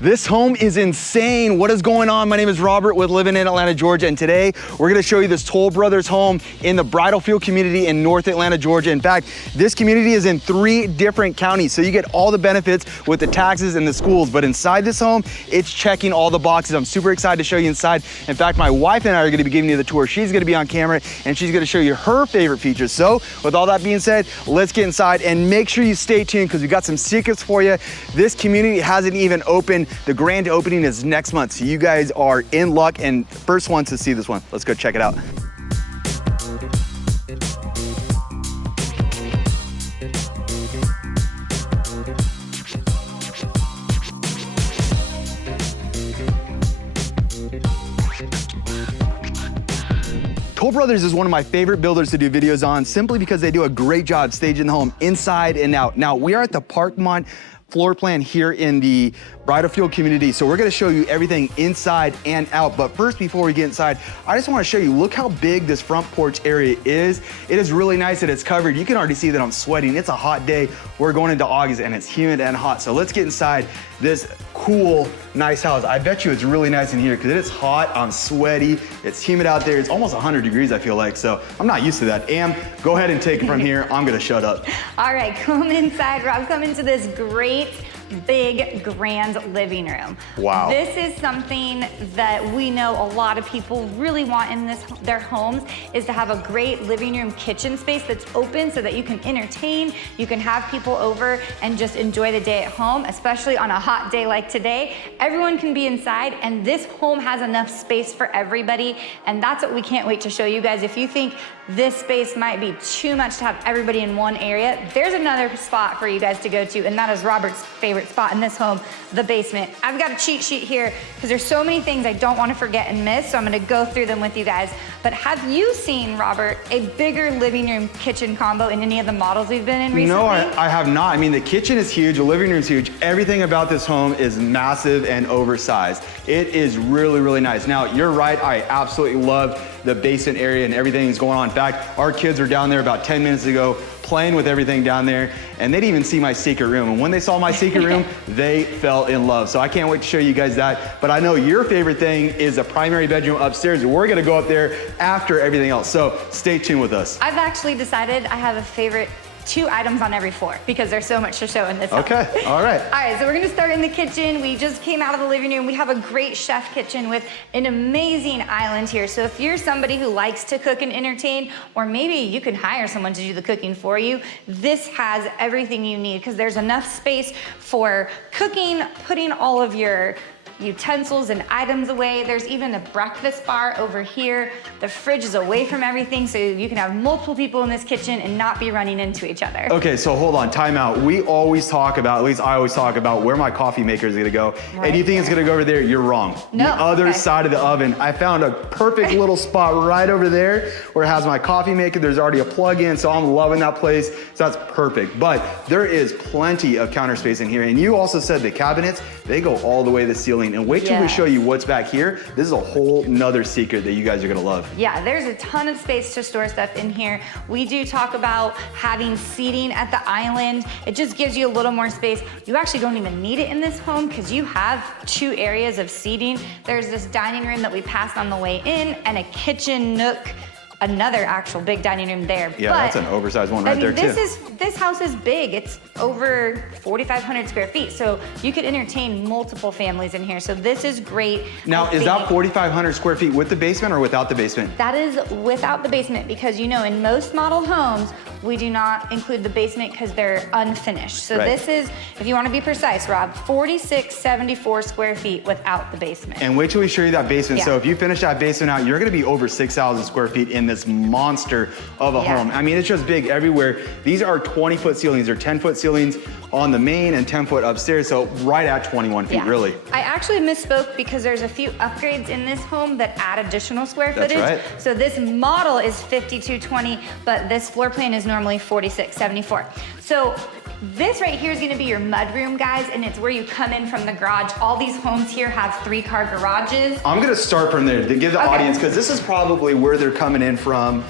This home is insane. What is going on? My name is Robert with Living in Atlanta, Georgia, and today we're gonna show you this Toll Brothers home in the Bridal Field community in North Atlanta, Georgia. In fact, this community is in 3 different counties, so you get all the benefits with the taxes and the schools, but inside this home, it's checking all the boxes. I'm super excited to show you inside. In fact, my wife and I are gonna be giving you the tour. She's gonna be on camera, and she's gonna show you her favorite features. So, with all that being said, let's get inside, and make sure you stay tuned, because we got some secrets for you. This community hasn't even opened. The grand opening is next month, so you guys are in luck and first ones to see this one. Let's go check it out. Toll Brothers is one of my favorite builders to do videos on, simply because they do a great job staging the home inside and out. Now, we are at the Parkmont floor plan here in the Bridal Field community, so we're gonna show you everything inside and out. But first, before we get inside, I just wanna show you, look how big this front porch area is. It is really nice that it's covered. You can already see that I'm sweating. It's a hot day. We're going into August and it's humid and hot. So let's get inside this cool, nice house. I bet you it's really nice in here because it is hot, I'm sweaty, it's humid out there. It's almost 100 degrees, I feel like, so I'm not used to that. Am, go ahead and take it from here. I'm gonna shut up. All right, come inside, Rob. Come into this great, big, grand living room. Wow. This is something that we know a lot of people really want in their homes, is to have a great living room kitchen space that's open so that you can entertain, you can have people over and just enjoy the day at home, especially on a hot day like today. Everyone can be inside, and this home has enough space for everybody, and that's what we can't wait to show you guys. If you think this space might be too much to have everybody in one area, there's another spot for you guys to go to, and that is Robert's favorite spot in this home, the basement. I've got a cheat sheet here because there's so many things I don't want to forget and miss, so I'm going to go through them with you guys. But have you seen, Robert, a bigger living room kitchen combo in any of the models we've been in recently? No, I have not. I mean, the kitchen is huge, the living room is huge. Everything about this home is massive and oversized. It is really, really nice. Now, you're right, I absolutely love the basement area and everything that's going on. In fact, our kids were down there about 10 minutes ago playing with everything down there, and they didn't even see my secret room. And when they saw my secret room, they fell in love. So I can't wait to show you guys that. But I know your favorite thing is a primary bedroom upstairs, and we're gonna go up there after everything else. So stay tuned with us. I've actually decided I have a favorite 2 items on every floor because there's so much to show in this home. Okay, all right. All right, so we're gonna start in the kitchen. We just came out of the living room. We have a great chef kitchen with an amazing island here. So if you're somebody who likes to cook and entertain, or maybe you can hire someone to do the cooking for you, this has everything you need because there's enough space for cooking, putting all of your utensils and items away. There's even a breakfast bar over here. The fridge is away from everything, so you can have multiple people in this kitchen and not be running into each other. Okay, so hold on, time out. We always talk about, at least I always talk about where my coffee maker is gonna go. Right and you think it's gonna go over there, you're wrong. No, the other okay. side of the oven, I found a perfect little spot right over there where it has my coffee maker. There's already a plug in, so I'm loving that place. So that's perfect. But there is plenty of counter space in here. And you also said the cabinets, they go all the way to the ceiling. And wait till we show you what's back here. This is a whole nother secret that you guys are gonna love. Yeah, there's a ton of space to store stuff in here. We do talk about having seating at the island. It just gives you a little more space. You actually don't even need it in this home because you have 2 areas of seating. There's this dining room that we passed on the way in and a kitchen nook, another actual big dining room there. Yeah, that's an oversized one right there too. This house is big. It's over 4,500 square feet. So you could entertain multiple families in here. So this is great. Now, is that 4,500 square feet with the basement or without the basement? That is without the basement because, you know, in most model homes, we do not include the basement because they're unfinished. So this is, if you want to be precise, Rob, 4,674 square feet without the basement. And wait till we show you that basement. Yeah. So if you finish that basement out, you're gonna be over 6,000 square feet in this monster of a home. I mean, it's just big everywhere. These are 20-foot ceilings or 10-foot ceilings on the main and 10-foot upstairs, so right at 21 feet, really. I actually misspoke because there's a few upgrades in this home that add additional square footage. That's right. So this model is 5,220, but this floor plan is normally 4,674. So this right here is gonna be your mudroom, guys, and it's where you come in from the garage. All these homes here have 3-car garages. I'm gonna start from there to give the audience, because this is probably where they're coming in from.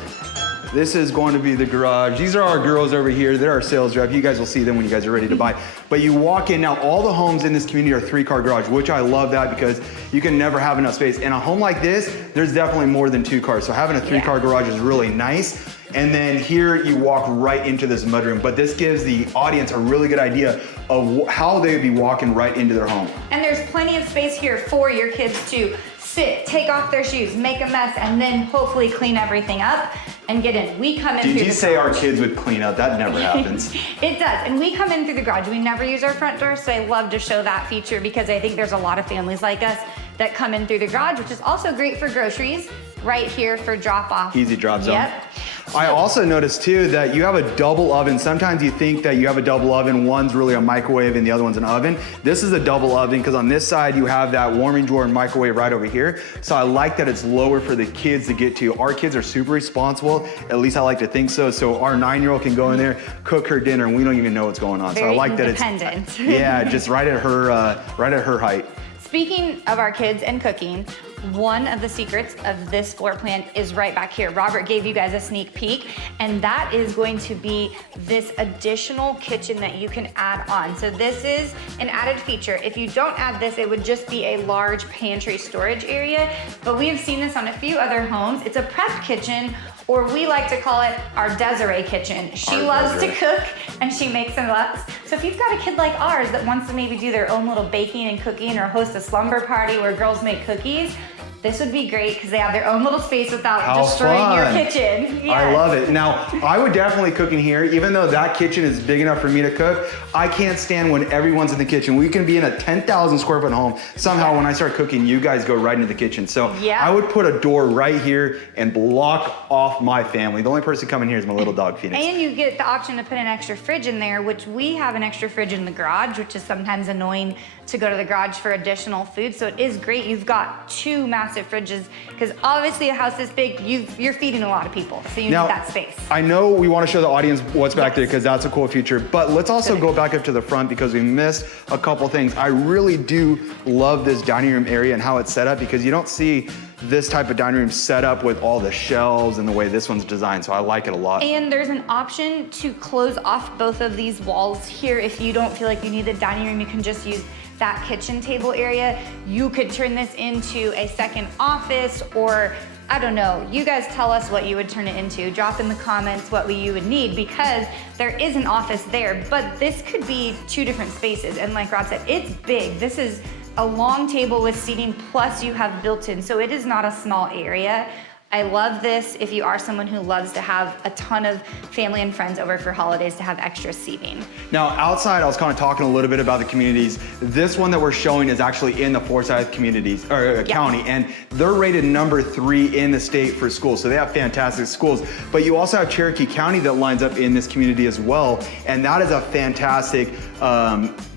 This is going to be the garage. These are our girls over here. They're our sales rep. You guys will see them when you guys are ready to buy. But you walk in now, all the homes in this community are 3-car garage, which I love that because you can never have enough space. In a home like this, there's definitely more than 2 cars. So having a 3-car garage is really nice. And then here you walk right into this mudroom, but this gives the audience a really good idea of how they would be walking right into their home. And there's plenty of space here for your kids to sit, take off their shoes, make a mess, and then hopefully clean everything up and get in. We come in through the garage. Did you say our kids would clean up? That never happens. It does, and we come in through the garage. We never use our front door, so I love to show that feature because I think there's a lot of families like us that come in through the garage, which is also great for groceries, right here for drop off. Easy drop zone. Yep. I also noticed too that you have a double oven. Sometimes you think that you have a double oven, one's really a microwave and the other one's an oven. This is a double oven because on this side you have that warming drawer and microwave right over here. So I like that it's lower for the kids to get to. Our kids are super responsible, at least I like to think so. So our 9-year-old can go in there, cook her dinner, and we don't even know what's going on. Very so I like that it's yeah, just right at her height. Speaking of our kids and cooking, one of the secrets of this floor plan is right back here. Robert gave you guys a sneak peek, and that is going to be this additional kitchen that you can add on. So this is an added feature. If you don't add this, it would just be a large pantry storage area, but we have seen this on a few other homes. It's a prep kitchen, or we like to call it our Desiree kitchen. She loves to cook and she makes them up. So if you've got a kid like ours that wants to maybe do their own little baking and cooking or host a slumber party where girls make cookies, this would be great because they have their own little space without destroying your kitchen. Yes. I love it. Now, I would definitely cook in here, even though that kitchen is big enough for me to cook. I can't stand when everyone's in the kitchen. We can be in a 10,000 square foot home. Somehow when I start cooking, you guys go right into the kitchen. So I would put a door right here and block off my family. The only person coming here is my little dog, Phoenix. And you get the option to put an extra fridge in there, which we have an extra fridge in the garage, which is sometimes annoying to go to the garage for additional food. So it is great. You've got 2 massive fridges because obviously a house this big, you're feeding a lot of people. So you need that space. I know we want to show the audience what's back there because that's a cool feature, but let's also go back up to the front because we missed a couple things. I really do love this dining room area and how it's set up because you don't see this type of dining room set up with all the shelves and the way this one's designed, so I like it a lot. And there's an option to close off both of these walls here. If you don't feel like you need the dining room, you can just use that kitchen table area. You could turn this into a second office, or I don't know, you guys tell us what you would turn it into. Drop in the comments what you would need because there is an office there, but this could be 2 different spaces. And like Rod said, it's big. This is a long table with seating, plus you have built-in, so it is not a small area. I love this if you are someone who loves to have a ton of family and friends over for holidays to have extra seating. Now outside, I was kind of talking a little bit about the communities. This one that we're showing is actually in the Forsyth communities, or county, and they're rated number 3 in the state for schools. So they have fantastic schools, but you also have Cherokee County that lines up in this community as well. And that is a fantastic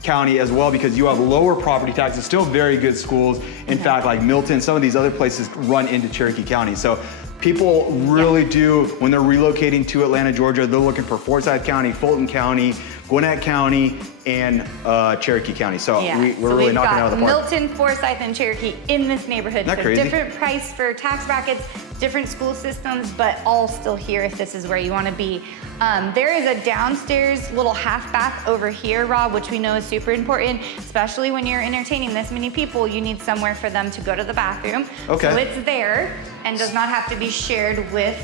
county as well because you have lower property taxes, still very good schools. In fact, like Milton, some of these other places run into Cherokee County. So people really do, when they're relocating to Atlanta, Georgia, they're looking for Forsyth County, Fulton County, Gwinnett County, and Cherokee County. So we're really knocking it out of the park. Milton, Forsyth, and Cherokee in this neighborhood. Isn't that crazy? Different price for tax brackets, different school systems, but all still here if this is where you want to be. There is a downstairs little half bath over here, Rob, which we know is super important, especially when you're entertaining this many people. You need somewhere for them to go to the bathroom. Okay. So it's there and does not have to be shared with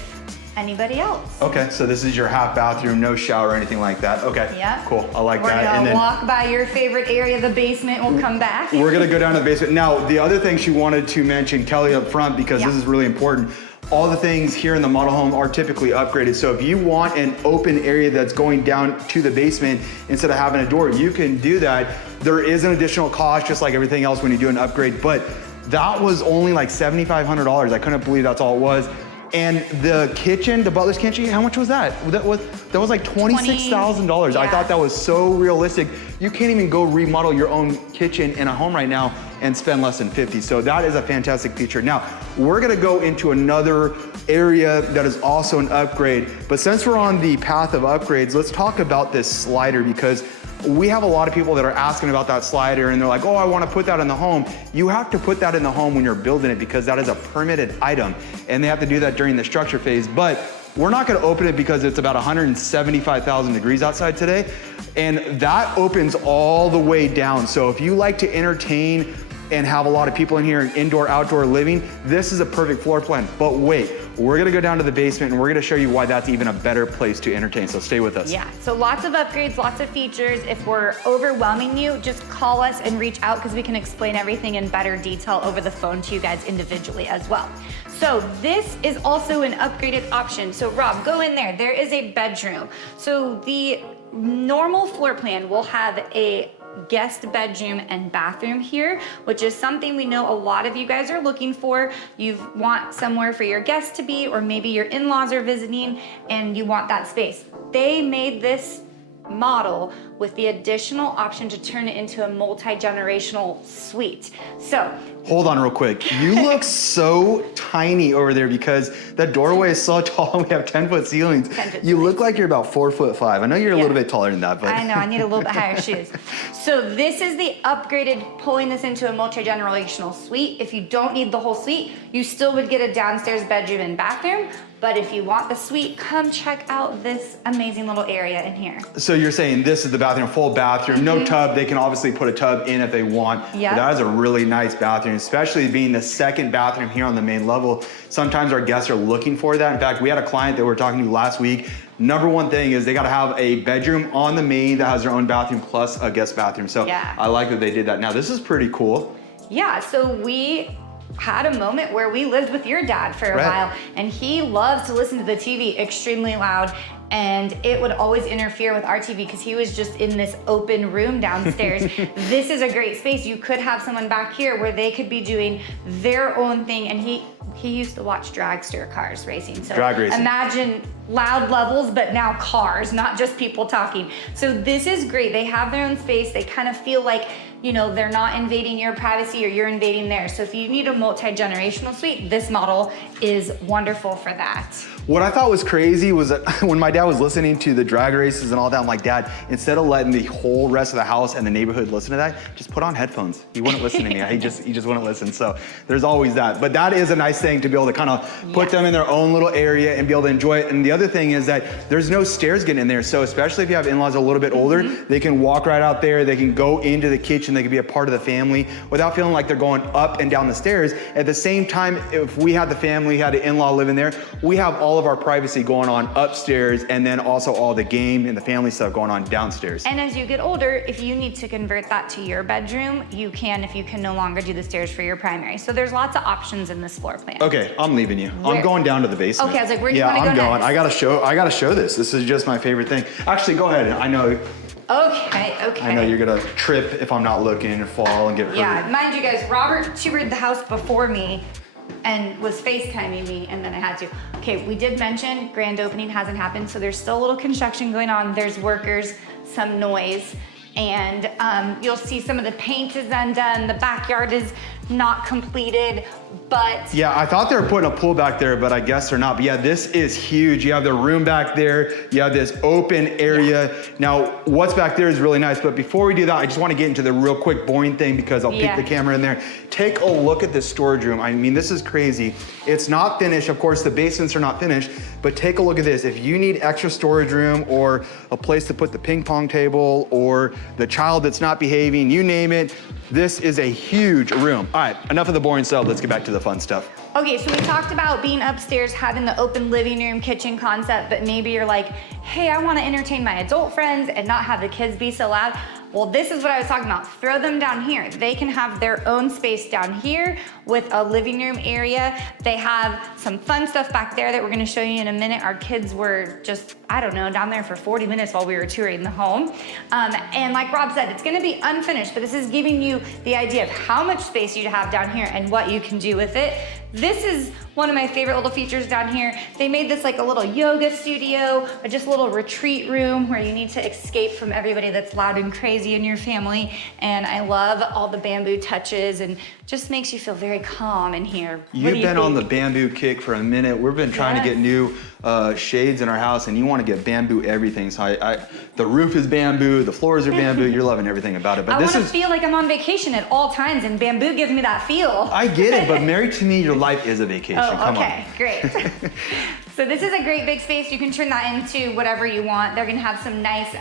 anybody else. Okay, so this is your half bathroom, no shower or anything like that. Okay, cool, I like that. We're gonna walk by your favorite area, the basement, we'll come back. We're gonna go down to the basement. Now, the other thing she wanted to mention, Kelly, up front, because this is really important, all the things here in the model home are typically upgraded. So if you want an open area that's going down to the basement instead of having a door, you can do that. There is an additional cost, just like everything else when you do an upgrade, but that was only like $7,500. I couldn't believe that's all it was. And the kitchen, the butler's kitchen, how much was that? That was like $26,000. I thought that was so realistic. You can't even go remodel your own kitchen in a home right now and spend less than 50. So that is a fantastic feature. Now, we're gonna go into another area that is also an upgrade. But since we're on the path of upgrades, let's talk about this slider because we have a lot of people that are asking about that slider and they're like, oh, I want to put that in the home. You have to put that in the home when you're building it because that is a permitted item and they have to do that during the structure phase. But we're not gonna open it because it's about 175,000 degrees outside today. And that opens all the way down. So if you like to entertain and have a lot of people in here in indoor, outdoor living, this is a perfect floor plan. But wait, we're gonna go down to the basement and we're gonna show you why that's even a better place to entertain, so stay with us. Yeah, so lots of upgrades, lots of features. If we're overwhelming you, just call us and reach out because we can explain everything in better detail over the phone to you guys individually as well. So this is also an upgraded option. So Rob, go in there. There is a bedroom. So the normal floor plan will have a guest bedroom and bathroom here, which is something we know a lot of you guys are looking for. You want somewhere for your guests to be, or maybe your in-laws are visiting and you want that space. They made this model with the additional option to turn it into a multi-generational suite. So hold on real quick. You look so tiny over there because that doorway is so tall and we have 10-foot ceilings. 10-foot you look like you're about 4'5". I know you're a little bit taller than that, but. I know, I need a little bit higher shoes. So this is the upgraded, pulling this into a multi-generational suite. If you don't need the whole suite, you still would get a downstairs bedroom and bathroom. But if you want the suite, come check out this amazing little area in here. So you're saying this is the bathroom, full bathroom, no tub. They can obviously put a tub in if they want. Yeah. That is a really nice bathroom, especially being the second bathroom here on the main level. Sometimes our guests are looking for that. In fact, we had a client that we were talking to last week. Number one thing is they gotta have a bedroom on the main that has their own bathroom plus a guest bathroom. So yeah. I like that they did that. Now this is pretty cool. Yeah, so we had a moment where we lived with your dad for a while, and he loves to listen to the TV extremely loud, and it would always interfere with our TV because he was just in this open room downstairs. This is a great space. You could have someone back here where they could be doing their own thing, and he used to watch dragster cars racing. So drag racing. Imagine loud levels, but now cars, not just people talking. So this is great. They have their own space. They kind of feel like, you know, they're not invading your privacy or you're invading theirs. So if you need a multi-generational suite, this model is wonderful for that. What I thought was crazy was that when my dad was listening to the drag races and all that, I'm like, Dad, instead of letting the whole rest of the house and the neighborhood listen to that, just put on headphones. He wouldn't listen to me. He just wouldn't listen. So there's always that. But that is a nice thing to be able to kind of put them in their own little area and be able to enjoy it. And the other thing is that there's no stairs getting in there. So especially if you have in-laws a little bit older, they can walk right out there. They can go into the kitchen. They can be a part of the family without feeling like they're going up and down the stairs. At the same time, if we had the family, had an in-law living there, we have all of our privacy going on upstairs, and then also all the game and the family stuff going on downstairs. And as you get older, if you need to convert that to your bedroom, you can if you can no longer do the stairs for your primary. So there's lots of options in this floor plan. Okay, I'm leaving you. I'm going down to the basement. Okay, I was like, where do you want to go next? next? I gotta show this. This is just my favorite thing. Actually, go ahead. I know. Okay. I know you're gonna trip if I'm not looking and fall and get hurt. Yeah, mind you guys, Robert toured the house before me and was FaceTiming me, and then I had to. Okay, we did mention grand opening hasn't happened, so there's still a little construction going on. There's workers, some noise, and you'll see some of the paint is undone. The backyard is not completed, but yeah, I thought they were putting a pool back there, but I guess they're not. But yeah, this is huge. You have the room back there. You have this open area. Yeah. Now, what's back there is really nice. But before we do that, I just want to get into the real quick boring thing because I'll peek the camera in there. Take a look at this storage room. I mean, this is crazy. It's not finished. Of course, the basements are not finished, but take a look at this. If you need extra storage room or a place to put the ping pong table or the child that's not behaving, you name it, this is a huge room. All right, enough of the boring stuff. Let's get back to the fun stuff. Okay, so we talked about being upstairs, having the open living room, kitchen concept, but maybe you're like, hey, I wanna entertain my adult friends and not have the kids be so loud. Well, this is what I was talking about. Throw them down here. They can have their own space down here with a living room area. They have some fun stuff back there that we're gonna show you in a minute. Our kids were just, I don't know, down there for 40 minutes while we were touring the home. And like Rob said, it's gonna be unfinished, but this is giving you the idea of how much space you have down here and what you can do with it. This is one of my favorite little features down here. They made this like a little yoga studio, or just a little retreat room where you need to escape from everybody that's loud and crazy in your family. And I love all the bamboo touches and just makes you feel very calm in here. You've been on the bamboo kick for a minute. We've been trying to get new shades in our house, and you want to get bamboo everything. So the roof is bamboo, the floors are bamboo. You're loving everything about it. But I want to feel like I'm on vacation at all times, and bamboo gives me that feel. I get it, but married to me, your life is a vacation. Oh, Come okay, on. great. So this is a great big space. You can turn that into whatever you want. They're gonna have some nice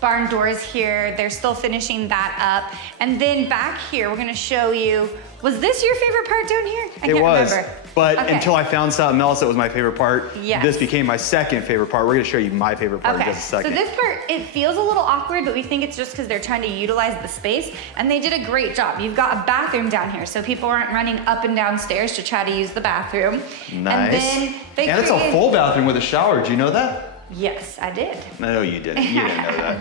barn doors here. They're still finishing that up. And then back here, we're gonna show you, was this your favorite part down here? I can't remember. But Okay. until I found something else that was my favorite part, Yes. this became my second favorite part. We're gonna show you my favorite part in Okay, just a second. so this part, it feels a little awkward, but we think it's just because they're trying to utilize the space, and they did a great job. You've got a bathroom down here, so people aren't running up and down stairs to try to use the bathroom. Nice. And then they and it's a full bathroom with a shower. Do you know that? Yes, I did. No, you didn't. You didn't know that.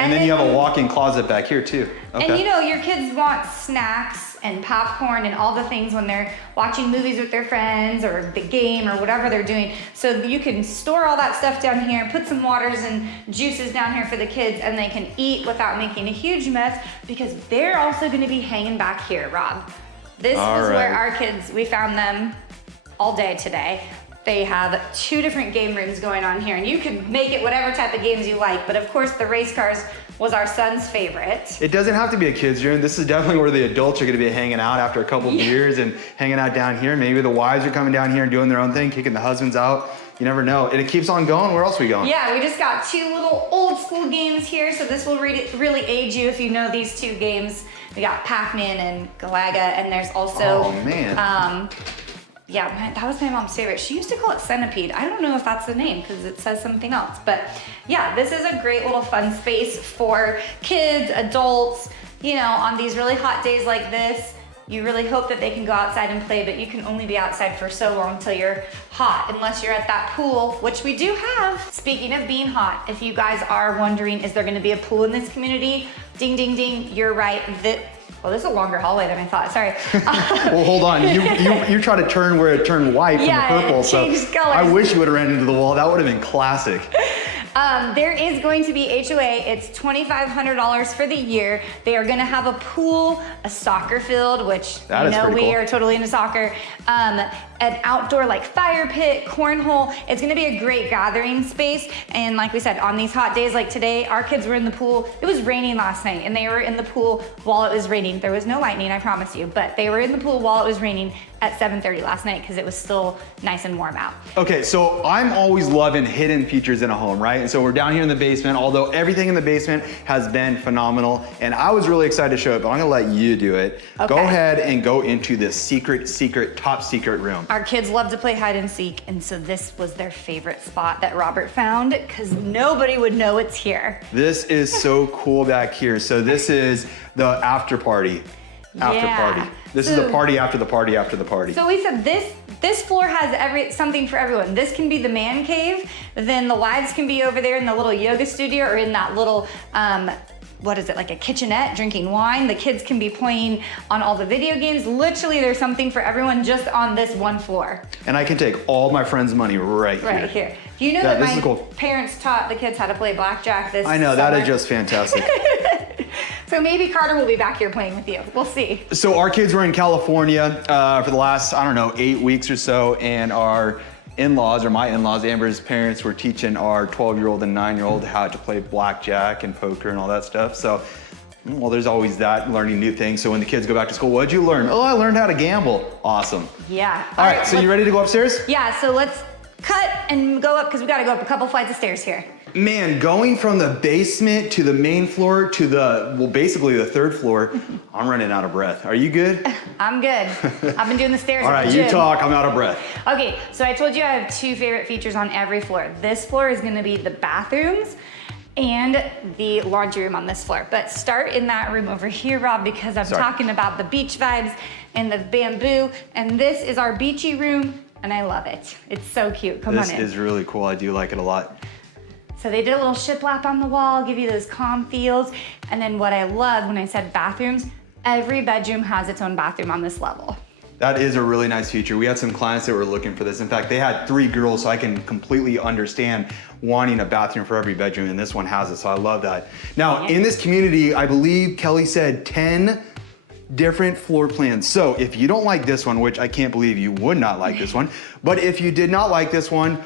And then you have a walk-in closet back here too. Okay. And you know, your kids want snacks and popcorn and all the things when they're watching movies with their friends or the game or whatever they're doing. So you can store all that stuff down here, put some waters and juices down here for the kids, and they can eat without making a huge mess, because they're also gonna be hanging back here, Rob. This was where our kids, we found them all day today. They have 2 different game rooms going on here, and you can make it whatever type of games you like, but of course the race cars was our son's favorite. It doesn't have to be a kid's room. This is definitely where the adults are gonna be hanging out after a couple beers and hanging out down here. Maybe the wives are coming down here and doing their own thing, kicking the husbands out. You never know. And it keeps on going. Where else are we going? Yeah, we just got 2 little old school games here, so this will really age you if you know these 2 games. We got Pac-Man and Galaga, and there's also, oh man. Yeah, that was my mom's favorite. She used to call it Centipede. I don't know if that's the name because it says something else. But yeah, this is a great little fun space for kids, adults, you know, on these really hot days like this. You really hope that they can go outside and play, but you can only be outside for so long till you're hot, unless you're at that pool, which we do have. Speaking of being hot, if you guys are wondering, is there gonna be a pool in this community? Ding, ding, ding, you're right. Well, this is a longer hallway than I thought, sorry. Well, hold on. You try to turn where it turned white from the purple, so colors. I wish you would have ran into the wall. That would have been classic. There is going to be HOA. It's $2,500 for the year. They are gonna have a pool, a soccer field, which you know we are totally into soccer, an outdoor like fire pit, cornhole. It's gonna be a great gathering space. And like we said, on these hot days like today, our kids were in the pool. It was raining last night, and they were in the pool while it was raining. There was no lightning, I promise you, but they were in the pool while it was raining at 7:30 last night because it was still nice and warm out. Okay, so I'm always loving hidden features in a home, right? And so we're down here in the basement, although everything in the basement has been phenomenal, and I was really excited to show it, but I'm gonna let you do it. Okay. Go ahead and go into this secret, top secret room. Our kids love to play hide and seek, and so this was their favorite spot that Robert found because nobody would know it's here. This is so cool back here. So this is the after party. This is the party after the party after the party. So we said this floor has something for everyone. This can be the man cave, then the wives can be over there in the little yoga studio or in that little what is it, like a kitchenette drinking wine. The kids can be playing on all the video games. Literally, there's something for everyone just on this one floor. And I can take all my friends' money right here. Right here. Do you know that my parents taught the kids how to play blackjack this I know, summer? that is just fantastic. So maybe Carter will be back here playing with you. We'll see. So our kids were in California for the last, I don't know, 8 weeks or so, and our in-laws, or my in-laws, Amber's parents, were teaching our 12-year-old and 9-year-old how to play blackjack and poker and all that stuff. So, well, there's always that, learning new things. So when the kids go back to school, what'd you learn? Oh, I learned how to gamble. Awesome. Yeah. All right, so you ready to go upstairs? Yeah, so let's cut and go up because we gotta go up a couple flights of stairs here. Man, going from the basement to the main floor to basically the 3rd floor, I'm running out of breath. Are you good? I'm good. I've been doing the stairs All at right, the gym. you talk, I'm out of breath. Okay, so I told you I have 2 favorite features on every floor. This floor is gonna be the bathrooms and the laundry room on this floor. But start in that room over here, Rob, because I'm talking about the beach vibes and the bamboo. And this is our beachy room, and I love it. It's so cute. Come on in. This is really cool. I do like it a lot. So they did a little shiplap on the wall, give you those calm feels. And then what I love when I said bathrooms, every bedroom has its own bathroom on this level. That is a really nice feature. We had some clients that were looking for this. In fact, they had 3 girls, so I can completely understand wanting a bathroom for every bedroom, and this one has it, so I love that. Now, in this community, I believe Kelly said 10 different floor plans. So if you don't like this one, which I can't believe you would not like this one, but if you did not like this one,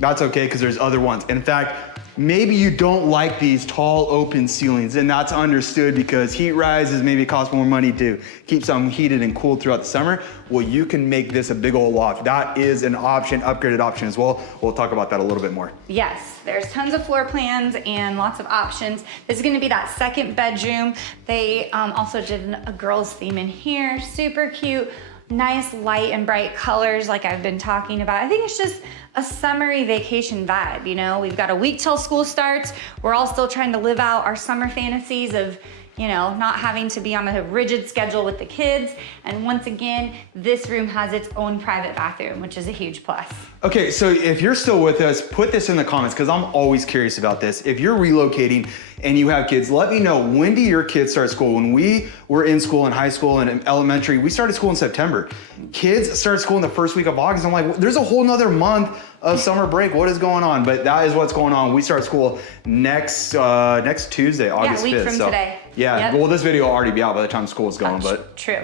that's okay, because there's other ones. In fact, maybe you don't like these tall open ceilings, and that's understood because heat rises, maybe it costs more money to keep something heated and cooled throughout the summer. Well, you can make this a big old loft. That is an option, upgraded option as well. We'll talk about that a little bit more. Yes, there's tons of floor plans and lots of options. This is gonna be that second bedroom. They also did a girls theme in here, super cute. Nice light and bright colors like I've been talking about. I think it's just a summery vacation vibe, you know? We've got a week till school starts. We're all still trying to live out our summer fantasies of, you know, not having to be on a rigid schedule with the kids. And once again, this room has its own private bathroom, which is a huge plus. Okay, so if you're still with us, put this in the comments because I'm always curious about this. If you're relocating and you have kids, let me know, when do your kids start school? When we were in school, in high school and in elementary, we started school in September. Kids start school in the first week of August. I'm like, there's a whole nother month of summer break. What is going on? But that is what's going on. We start school next Tuesday, August 5th. Yeah, a week from today. Yeah, yep. Well, this video will already be out by the time school is going, but. True.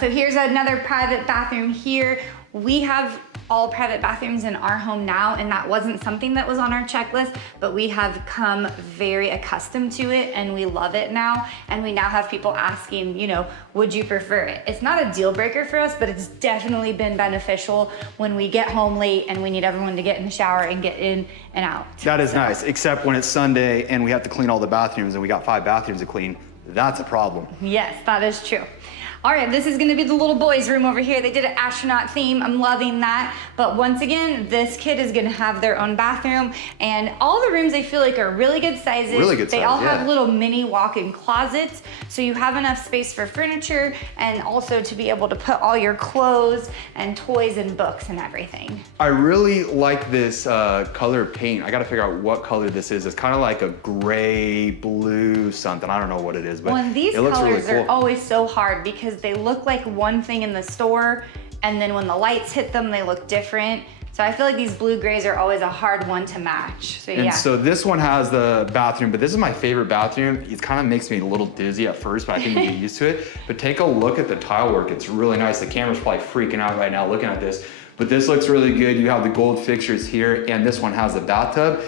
So here's another private bathroom here. We have all private bathrooms in our home now, and that wasn't something that was on our checklist, but we have come very accustomed to it and we love it now. And we now have people asking, you know, would you prefer it? It's not a deal breaker for us, but it's definitely been beneficial when we get home late and we need everyone to get in the shower and get in and out. That is nice, except when it's Sunday and we have to clean all the bathrooms and we got 5 bathrooms to clean. That's a problem. Yes, that is true. All right, this is gonna be the little boys' room over here. They did an astronaut theme. I'm loving that. But once again, this kid is gonna have their own bathroom, and all the rooms I feel like are really good sizes. Really good They size, all yeah. have little mini walk-in closets, so you have enough space for furniture and also to be able to put all your clothes and toys and books and everything. I really like this color paint. I gotta figure out what color this is. It's kind of like a gray, blue, something. I don't know what it is, but well, and these it looks colors really cool. are always so hard because they look like one thing in the store, and then when the lights hit them, they look different. So I feel like these blue grays are always a hard one to match. So yeah. And so this one has the bathroom, but this is my favorite bathroom. It kind of makes me a little dizzy at first, but I think you get used to it. But take a look at the tile work. It's really nice. The camera's probably freaking out right now looking at this, but this looks really good. You have the gold fixtures here, and this one has a bathtub.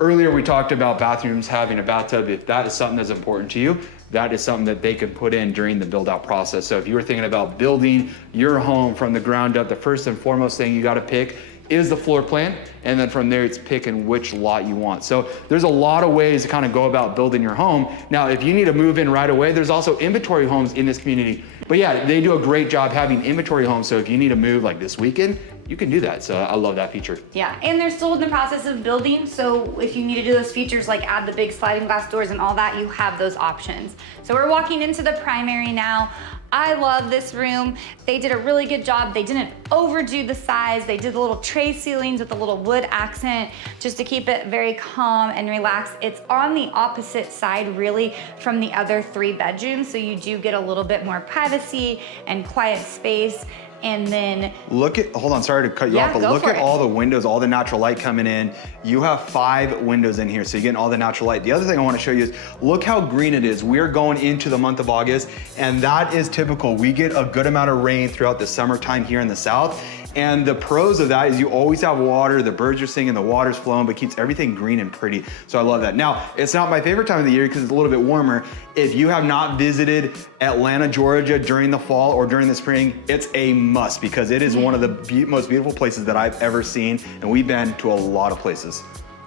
Earlier, we talked about bathrooms having a bathtub. If that is something that's important to you, that is something that they could put in during the build out process. So if you were thinking about building your home from the ground up, the first and foremost thing you gotta pick is the floor plan. And then from there, it's picking which lot you want. So there's a lot of ways to kind of go about building your home. Now, if you need to move in right away, there's also inventory homes in this community. But yeah, they do a great job having inventory homes. So if you need to move like this weekend, you can do that. So I love that feature. Yeah, and they're still in the process of building. So if you need to do those features like add the big sliding glass doors and all that, you have those options. So we're walking into the primary now. I love this room. They did a really good job. They didn't overdo the size. They did the little tray ceilings with a little wood accent just to keep it very calm and relaxed. It's on the opposite side really from the other 3 bedrooms. So you do get a little bit more privacy and quiet space. And then hold on, sorry to cut you off, but look at all the windows, all the natural light coming in. You have 5 windows in here, so you're getting all the natural light. The other thing I wanna show you is, look how green it is. We're going into the month of August, and that is typical. We get a good amount of rain throughout the summertime here in the South. And the pros of that is you always have water, the birds are singing, the water's flowing, but keeps everything green and pretty. So I love that. Now, it's not my favorite time of the year because it's a little bit warmer. If you have not visited Atlanta, Georgia during the fall or during the spring, it's a must because it is one of the most beautiful places that I've ever seen. And we've been to a lot of places.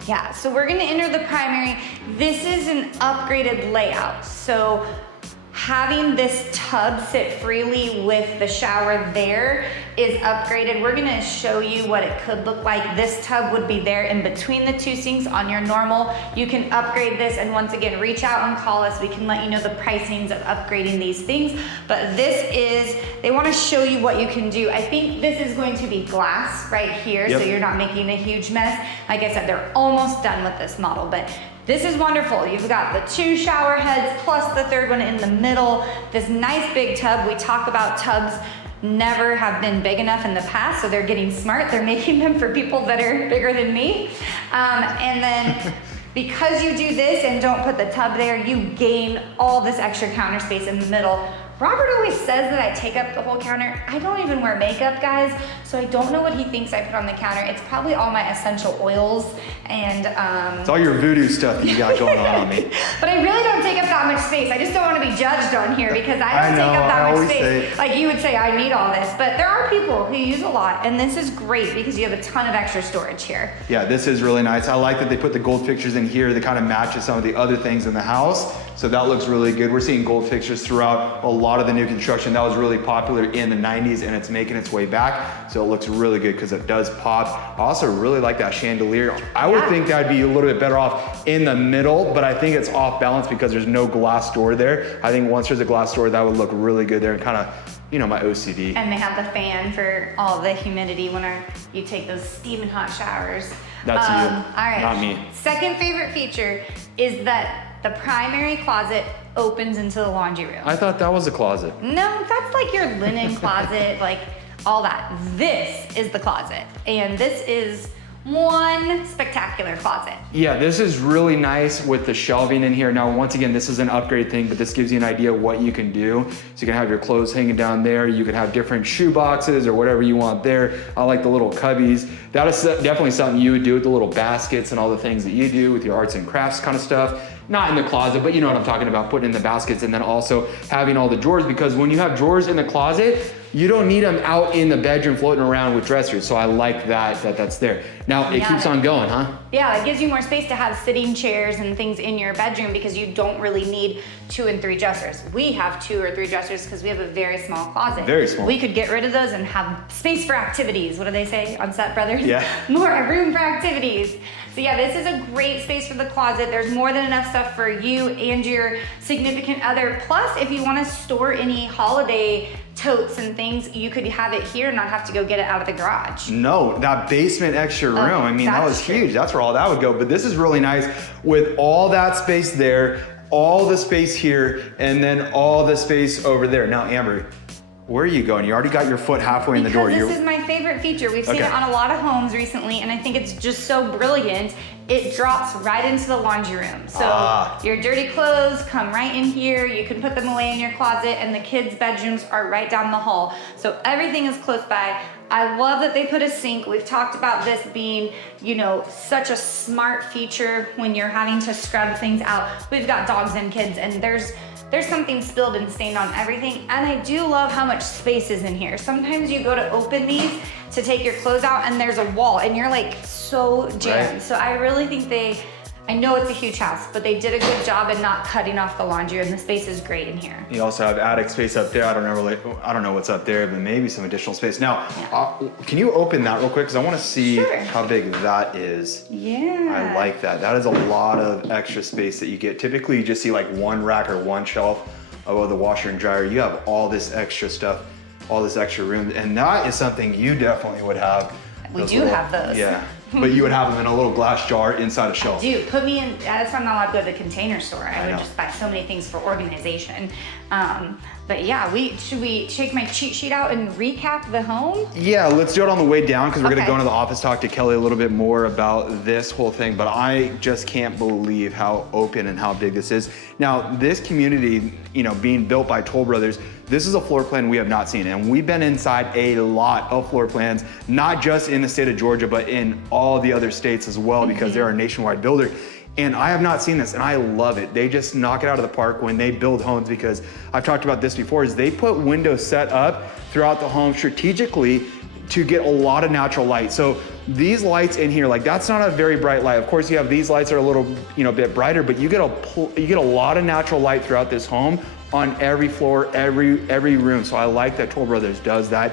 yeah, so we're gonna enter the primary. This is an upgraded layout. So having this tub sit freely with the shower there is upgraded. We're gonna show you what it could look like. This tub would be there in between the 2 sinks on your normal. You can upgrade this, and once again, reach out and call us. We can let you know the pricings of upgrading these things. But this is, they wanna show you what you can do. I think this is going to be glass right here, so you're not making a huge mess. Like I said, they're almost done with this model, but this is wonderful. You've got the 2 shower heads plus the 3rd one in the middle. This nice big tub. We talk about tubs never have been big enough in the past, so they're getting smart. They're making them for people that are bigger than me. And then because you do this and don't put the tub there, you gain all this extra counter space in the middle Robert always says that I take up the whole counter. I don't even wear makeup, guys, so I don't know what he thinks I put on the counter. It's probably all my essential oils and it's all your voodoo stuff that you got going on me. But I really don't take up that much space. I just don't want to be judged on here because I don't take up that much space. Like you would say, I need all this, but there are people who use a lot, and this is great because you have a ton of extra storage here. Yeah, this is really nice. I like that they put the gold fixtures in here that kind of matches some of the other things in the house. So that looks really good. We're seeing gold fixtures throughout a lot of the new construction. That was really popular in the 90s and it's making its way back. So it looks really good because it does pop. I also really like that chandelier. I would think that'd be a little bit better off in the middle, but I think it's off balance because there's no glass door there. I think once there's a glass door, that would look really good there and kind of, you know, my OCD. And they have the fan for all the humidity when you take those steaming hot showers. That's you, all right. not me. Second favorite feature is that the primary closet opens into the laundry room. I thought that was a closet. No, that's like your linen closet, like all that. This is the closet, and this is one spectacular closet. Yeah, this is really nice with the shelving in here. Now, once again, this is an upgrade thing, but this gives you an idea of what you can do. So you can have your clothes hanging down there. You can have different shoe boxes or whatever you want there. I like the little cubbies. That is definitely something you would do with the little baskets and all the things that you do with your arts and crafts kind of stuff. Not in the closet, but you know what I'm talking about, putting in the baskets and then also having all the drawers, because when you have drawers in the closet, you don't need them out in the bedroom floating around with dressers. So I like that's there. Now it keeps on going, huh? Yeah, it gives you more space to have sitting chairs and things in your bedroom because you don't really need 2 and 3 dressers. We have 2 or 3 dressers because we have a very small closet. Very small. We could get rid of those and have space for activities. What do they say on Set Brothers? Yeah. More room for activities. So yeah, this is a great space for the closet. There's more than enough stuff for you and your significant other. Plus, if you want to store any holiday totes and things, you could have it here and not have to go get it out of the garage. No, that basement extra room, I mean, that was huge. That's where all that would go. But this is really nice with all that space there, all the space here, and then all the space over there. Now, Amber, where are you going? You already got your foot halfway in the door. This is my favorite feature. We've seen it on a lot of homes recently, and I think it's just so brilliant. It drops right into the laundry room. So your dirty clothes come right in here. You can put them away in your closet, and the kids' bedrooms are right down the hall. So everything is close by. I love that they put a sink. We've talked about this being, you know, such a smart feature when you're having to scrub things out. We've got dogs and kids, and there's something spilled and stained on everything. And I do love how much space is in here. Sometimes you go to open these to take your clothes out and there's a wall and you're like so jammed. Right. So I really think I know it's a huge house, but they did a good job in not cutting off the laundry, and the space is great in here. You also have attic space up there. I don't know what's up there, but maybe some additional space. Now, can you open that real quick? Because I want to see how big that is. Yeah. I like that. That is a lot of extra space that you get. Typically, you just see like one rack or one shelf above the washer and dryer. You have all this extra stuff, all this extra room, and that is something you definitely would have. We do have those. Yeah. But you would have them in a little glass jar inside a shelf. I do. Put me in, that's why I'm not allowed to go to the Container Store. I would just buy so many things for organization. But yeah, should we take my cheat sheet out and recap the home? Yeah, let's do it on the way down because we're gonna go into the office, talk to Kelly a little bit more about this whole thing, but I just can't believe how open and how big this is. Now, this community, you know, being built by Toll Brothers, this is a floor plan we have not seen, and we've been inside a lot of floor plans, not just in the state of Georgia, but in all the other states as well, because they're a nationwide builder. And I have not seen this, and I love it. They just knock it out of the park when they build homes, because I've talked about this before, is they put windows set up throughout the home strategically to get a lot of natural light. So these lights in here, like that's not a very bright light. Of course, you have these lights that are a little, bit brighter, but you get a lot of natural light throughout this home on every floor, every room. So I like that Toll Brothers does that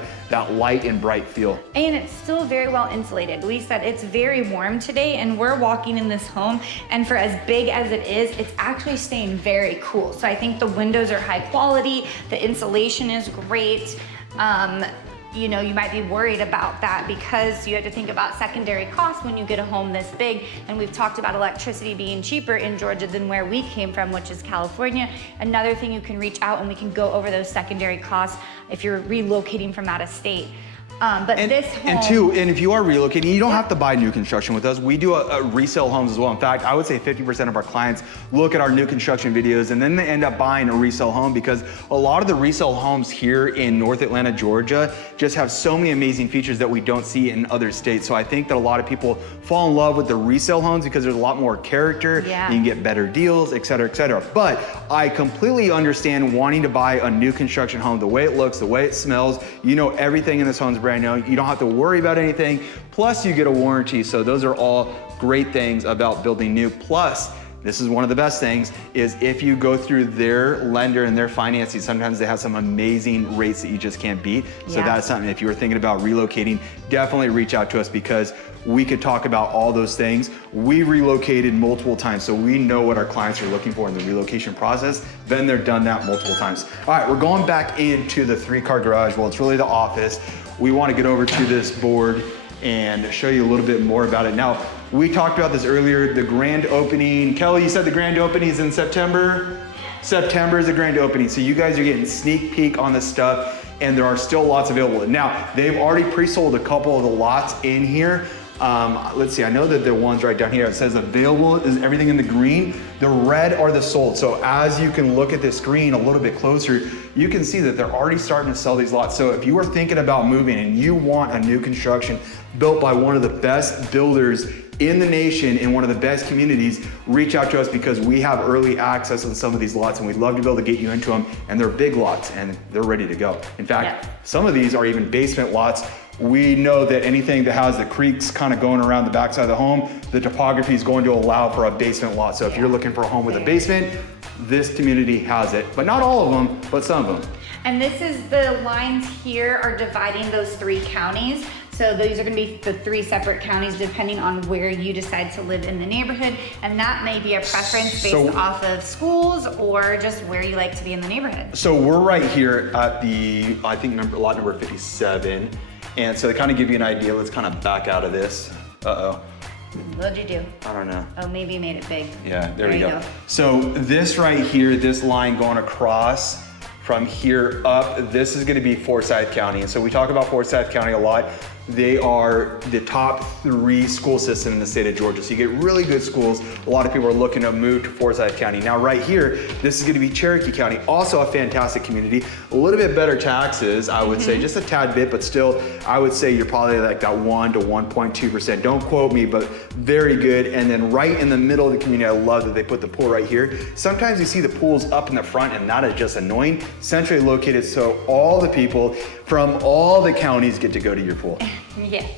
light and bright feel. And it's still very well insulated. We said it's very warm today, and we're walking in this home, and for as big as it is, it's actually staying very cool. So I think the windows are high quality, the insulation is great. You might be worried about that because you have to think about secondary costs when you get a home this big. And we've talked about electricity being cheaper in Georgia than where we came from, which is California. Another thing, you can reach out and we can go over those secondary costs if you're relocating from out of state. But this home. And if you are relocating, you don't have to buy new construction with us. We do a resale homes as well. In fact, I would say 50% of our clients look at our new construction videos and then they end up buying a resale home, because a lot of the resale homes here in North Atlanta, Georgia, just have so many amazing features that we don't see in other states. So I think that a lot of people fall in love with the resale homes because there's a lot more character, you can get better deals, et cetera, et cetera. But I completely understand wanting to buy a new construction home, the way it looks, the way it smells. You know, everything in this home is brand new. You don't have to worry about anything. Plus you get a warranty. So those are all great things about building new. Plus, this is one of the best things, is if you go through their lender and their financing, sometimes they have some amazing rates that you just can't beat. So that's something, if you were thinking about relocating, definitely reach out to us, because we could talk about all those things. We relocated multiple times, so we know what our clients are looking for in the relocation process. Been there, done that multiple times. All right, we're going back into the 3-car garage. Well, it's really the office. We want to get over to this board and show you a little bit more about it. Now, we talked about this earlier, the grand opening. Kelly, you said the grand opening is in September? September is the grand opening. So you guys are getting sneak peek on this stuff, and there are still lots available. Now, they've already pre-sold a couple of the lots in here. Let's see, I know that the ones right down here, it says available is everything in the green. The red are the sold. So as you can look at this screen a little bit closer, you can see that they're already starting to sell these lots. So if you are thinking about moving and you want a new construction built by one of the best builders in the nation, in one of the best communities, reach out to us, because we have early access on some of these lots and we'd love to be able to get you into them. And they're big lots and they're ready to go. In fact, some of these are even basement lots. We know that anything that has the creeks kind of going around the backside of the home, the topography is going to allow for a basement lot. So if you're looking for a home with a basement, this community has it, but not all of them, but some of them. And this is, the lines here are dividing those 3 counties. So these are gonna be the 3 separate counties depending on where you decide to live in the neighborhood. And that may be a preference based off of schools or just where you like to be in the neighborhood. So we're right here at the, I think lot number 57. And so to kind of give you an idea, let's kind of back out of this. Uh-oh. What'd you do? I don't know. Oh, maybe you made it big. Yeah, there you go. So this right here, this line going across from here up, this is gonna be Forsyth County. And so we talk about Forsyth County a lot. They are the top 3 school system in the state of Georgia. So you get really good schools. A lot of people are looking to move to Forsyth County. Now right here, this is gonna be Cherokee County. Also a fantastic community. A little bit better taxes, I would say, just a tad bit, but still, I would say you're probably like that 1 to 1.2%. Don't quote me, but very good. And then right in the middle of the community, I love that they put the pool right here. Sometimes you see the pools up in the front and that is just annoying. Centrally located, so all the people from all the counties get to go to your pool. Yes.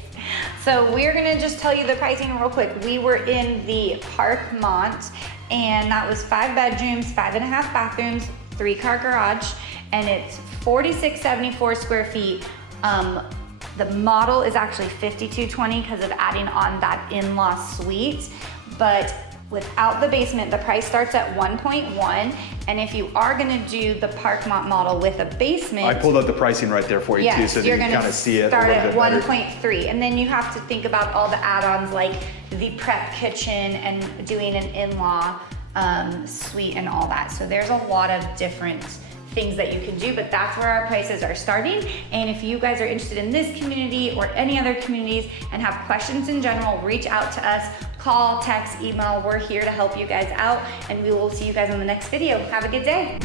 So we're gonna just tell you the pricing real quick. We were in the Parkmont, and that was 5 bedrooms, 5.5 bathrooms, 3-car garage, and it's 4674 square feet. The model is actually 5220 because of adding on that in-law suite, but without the basement, the price starts at 1.1, and if you are gonna do the Parkmont model with a basement, I pulled up the pricing right there for you too, so that you can kind of see it. Start at 1.3, and then you have to think about all the add-ons like the prep kitchen and doing an in-law suite and all that. So there's a lot of different things that you can do, but that's where our prices are starting. And if you guys are interested in this community or any other communities and have questions in general, reach out to us. Call, text, email. We're here to help you guys out, and we will see you guys in the next video. Have a good day.